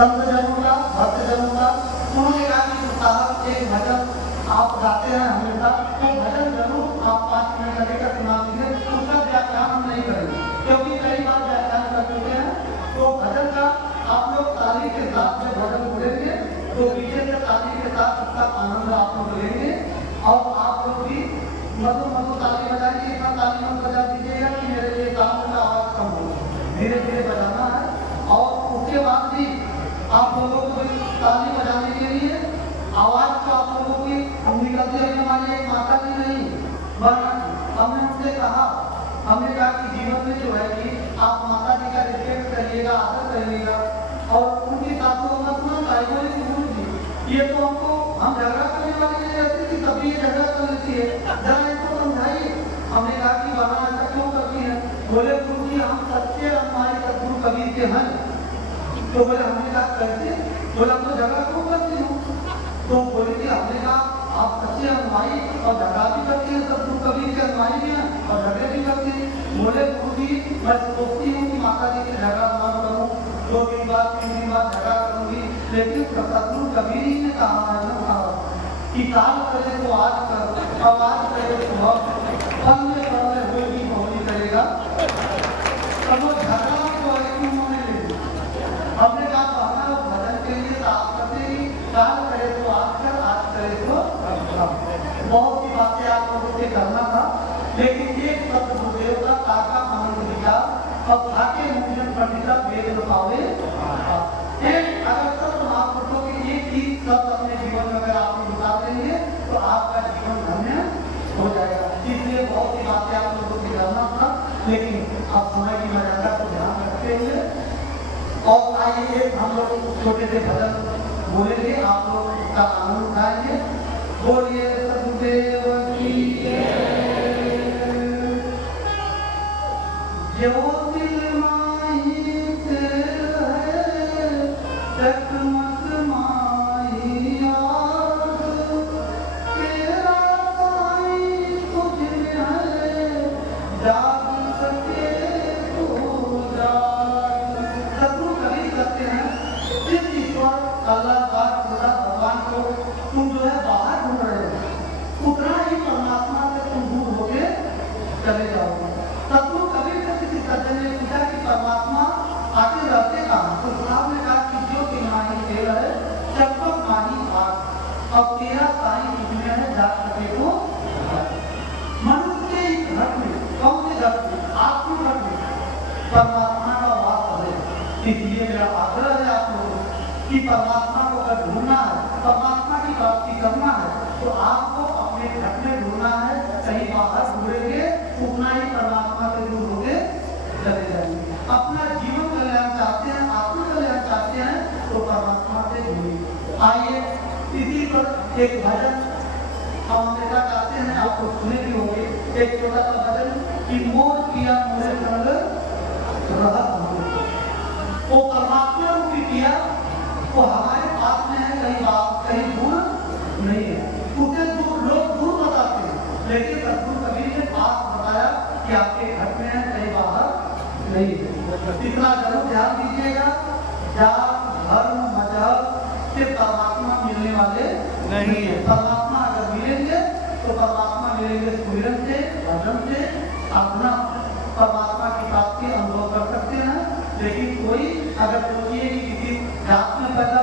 संत जनों का, भक्त जनों का। उन्होंने कहा कि साहब एक भजन आप गाते हैं हमेशा, तो भजन जरूर आप 5 मिनट लगेगा सुना दीजिए। उसका व्याख्यान हम नहीं करेंगे क्योंकि कई बार व्याख्यान कर चुके हैं। तो भजन का आप लोग ताली के साथ में भजन बोलेंगे तो पीछे से ताली के साथ उसका आनंद आप लोग लेंगे और आप लोग भी मधुर मधुर ताली बजाएंगे। इतना ताली मत बजा दीजिएगा कि मेरे लिए काम का आवाज कम हो, धीरे धीरे बजाना है। और उसके बाद भी आप लोगों को ताली बजाने के लिए आवाज को आप लोगों की निकलती है। हमारी एक माता जी नहीं, वरना हमने उनसे कहा, हमने कहा कि जीवन में जो है कि आप माता जी का रिस्पेक्ट करिएगा, आदर करिएगा और उनकी बातों को मत सुना चाहिए। गुरु जी ये तो हमको, हम झगड़ा करने वाली नहीं रहती थी, तभी ये झगड़ा कर लेती है, जरा इनको समझाइए। हमने कहा कि वरना ऐसा क्यों करती है? बोले गुरु जी हम सच्चे हमारे सदगुरु कबीर के हैं। तो बोले हमने कहा कैसे? बोला तो झगड़ा क्यों करती हूँ? तो बोले कि हमने कहा आप सच्चे अनुयायी और झगड़ा भी करती हैं, सदगुरु कबीर के अनुयायी भी हैं और झगड़े भी करती हैं। बोले गुरु जी मैं सोचती हूँ कि माता जी से झगड़ा मत करूँ, 2-3 बार 3 बार झगड़ा करूँगी, लेकिन सदगुरु कबीर ही ने कहा है ना, कहा कि काल करे तो आज कर, अब आज करे तो अब, फल में पड़े होगी होली करेगा। तब वो झगड़ा को उन्होंने ले लिया। हमने कहा हमारा भजन के लिए साफ करते ही काल करे तो आज कर, आज करे तो बहुत सी बातें आप लोगों से करना था, लेकिन एक शब्द गुरुदेव का काका आनंद विचार और खाके मुंजन पंडिता वेद पावे। एक अगर सब महापुरुषों की एक ही शब्द अपने जीवन में अगर आप उतार लेंगे तो आपका जीवन धन्य हो जाएगा। इसलिए बहुत सी बातें आप लोगों से करना था, लेकिन आप समय की मर्यादा को ध्यान रखते हुए और आइए एक हम लोग छोटे से भजन बोलेंगे, आप लोग उसका आनंद उठाएंगे। बोलिए सदगुरुदेव की ज्योति माही से है चकमक माही आग, तेरा साईं तुझ में है जाग सके तो जाग। सदगुरु कबीर कहते हैं जिस ईश्वर अल्लाह भगवान को तुम जो है बाहर ढूंढ रहे हो, उतना ही परमात्मा से तुम दूर होके चले जाओगे। सदगुरु कबीर से किसी सज्जन ने पूछा कि परमात्मा आगे रहते कहाँ? तो साहब ने कहा कि जो कि माही तेल है, चकमक माही आग, अब तेरा साईं तुझमें है जाग सके तो। मनुष्य के इस घर में, कौन से घर में? आपके घर में परमात्मा का वास है। इसलिए मेरा आग्रह है आप लोगों कि परमात्मा को अगर ढूंढना है, परमात्मा की प्राप्ति करना है, तो आपको अपने घर में ढूंढना है। कहीं बाहर ढूंढेंगे उतना ही परमात्मा से दूर होके चले जाएंगे। अपना जीवन कल्याण चाहते हैं, आत्म कल्याण चाहते हैं, तो परमात्मा से जुड़िए। आइए इसी पर एक भजन हम हमेशा गाते हैं, आपको सुने भी होंगे, एक छोटा सा भजन कि मोर किया मोरे संग रहत हो। वो परमात्मा रूपी किया वो हमारे पास में है, कहीं दूर नहीं है। उसे दूर लोग दूर बताते हैं, लेकिन सदगुरु कबीर ने पास बताया कि आपके घर में है, कहीं बाहर नहीं है। इतना जरूर ध्यान दीजिएगा, जात धर्म मजहब से परमात्मा मिलने वाले नहीं है। परमात्मा अगर मिलेंगे तो परमात्मा मिलेंगे सुमिरन से, भजन से, अपना परमात्मा की प्राप्ति अनुभव कर सकते हैं। लेकिन कोई अगर सोचिए कि किसी जात में पैदा